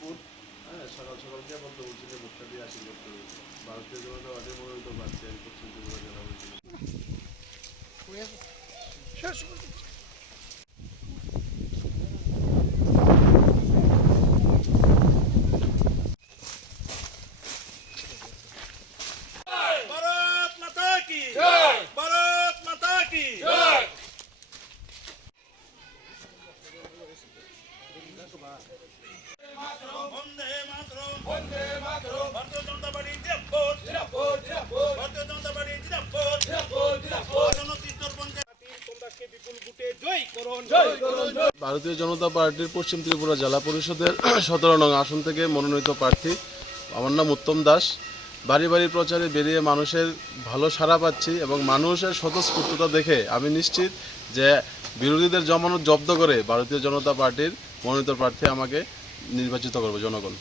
Vote. হ্যাঁ, সকাল সকাল গিয়ে বলতে বলছি যে ভোটটা দিয়ে আশীর্বাদ করবে। ভারতীয় জনতা পার্টির মনোনীত প্রার্থী আমি পশ্চিম ত্রিপুরা জেলা পরিষদ। भारत माता की जय। भारत माता की जय। वंदे मातरम वंदे मातरम। भारतीय जनता पार्टी जिंदाबाद जिंदाबाद जिंदाबाद। भारतीय जनता पार्टी जिंदाबाद जिंदाबाद जिंदाबाद। জনতি সরপঞ্চায়েত তোমরাকে বিপুল ভোটে জয় করুন জয় করুন। ভারতীয় জনতা পার্টির পশ্চিম ত্রিপুরা জেলা পরিষদের 17 নং আসন থেকে মনোনীত প্রার্থী। আমার নাম উত্তম দাস। বাড়ি বাড়ি প্রচারে বেরিয়ে মানুষের ভালো সাড়া পাচ্ছি এবং মানুষের স্বতঃস্ফূর্ততা দেখে আমি নিশ্চিত যে বিরোধীদের জমানত জব্দ করে ভারতীয় জনতা পার্টির মনোনীত প্রার্থী আমাকে নির্বাচিত করবে জনগণ।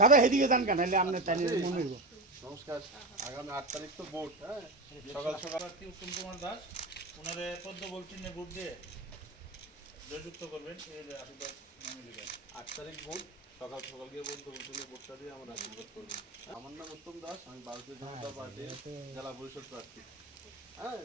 দাদা হেদিকে যান কেন আপনার তাই মনে নমস্কার। আগামী 8 তারিখ তো ভোট। হ্যাঁ, সকাল সকাল উত্তম কুমার দাস ওনারে পদ্ম বল চিহ্নে ভোট দিয়ে জয়যুক্ত করবেন এই আশীর্বাদ নামে দিবেন। 8 তারিখ ভোট। সকাল সকাল গিয়ে বলতে বলতে ভোটটা দিয়ে আমরা আশীর্বাদ করবো। আমার নাম উত্তম দাস, আমি ভারতীয় জনতা পার্টির জেলা পরিষদ প্রার্থী। হ্যাঁ।